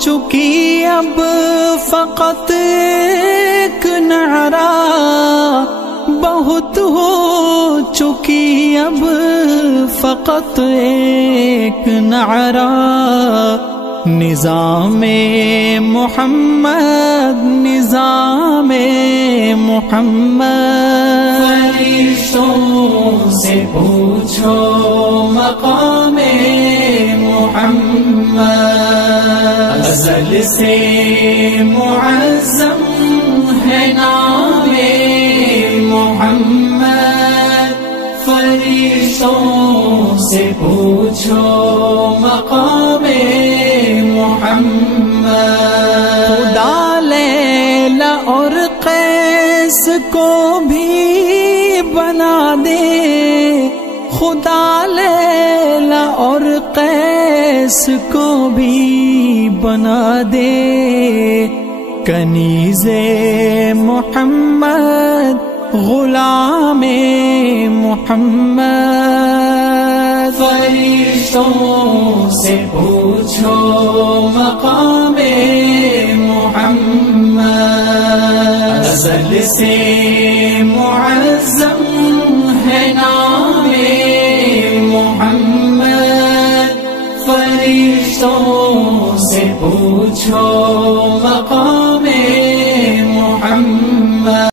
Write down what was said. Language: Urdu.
چکی اب فقط ایک نعرہ، بہت ہو چکی اب فقط ایک نعرہ، نظام محمد نظام محمد۔ فرشتوں سے پوچھو مقام محمد، ازل سے معظم ہے نام محمد۔ فرشتوں سے پوچھو مقام محمد۔ خدا لیلا اور قیس کو بھی بنا دے، خدا لیلا اور قیس کو بھی بنا دے، کنیز محمد غلام محمد۔ فرشتوں سے پوچھو مقام محمد، ازل سے معظم ہے نام محمد۔ فرشتوں سے پوچھو